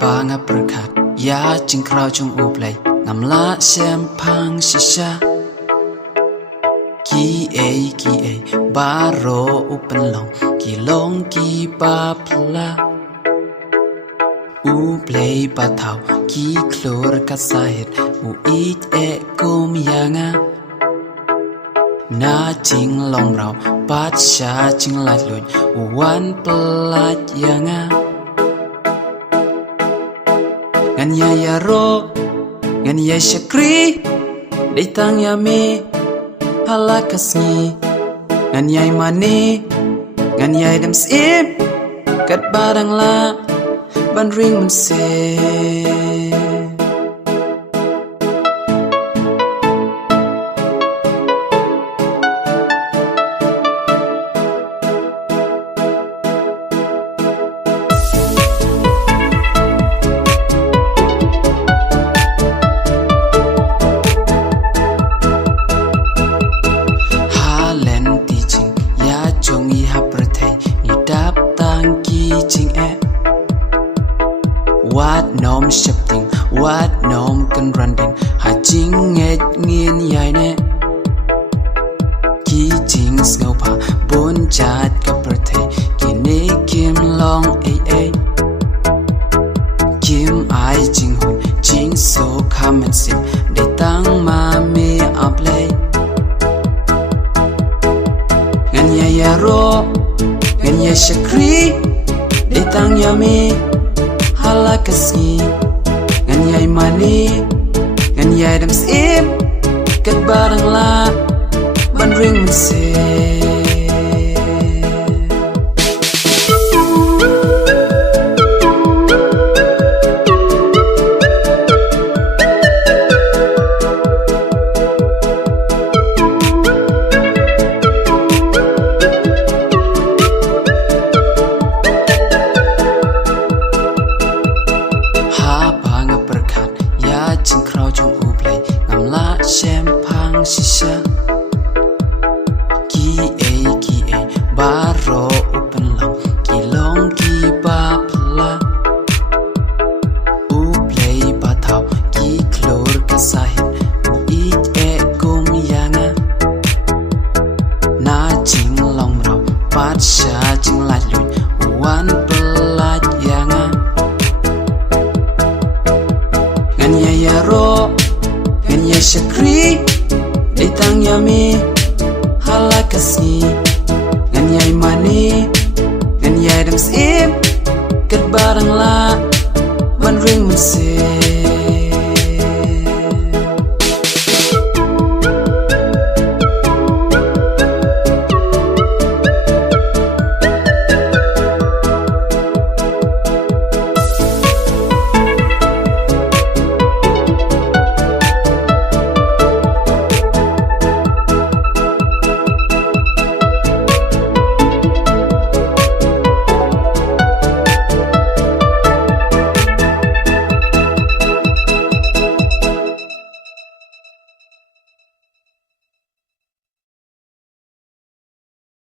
bang a berkat ya jing krau chung u play ngam la sem phang shisha ki a baro open long ki ba pla u play ba thau ki klor ka sahit u eat e kum yanga na jing long rau pat sha jing lai lui u wan plat yanga ngan ya ro ngan ya shakri dei tang ya me halakasni ngan ya mani ngan ya dem sim kat barang la ban ring mun se Wat nom shifting, wat nom kan randin, ha jing et ngien yai ne. Ki jing ngau pa bon chat ka perthai, ki ne kim long ai. Kim ai jing hun, jing so come and sim, de tang ma me aplay. Ngan ya ro, ngan ya shakri, de tang ya me. Halakasni ngan yai mani ngan yai dem sim kat barang la ban ring mun se sem phang shisha ki a baro open long ki ba pla u play ba thau ki klor ka sahit u eat e kum yanga na jing long rau pat sha jing lai lui wan plat yanga ngan ya ro ngan ya shakri de tang ya me halakasni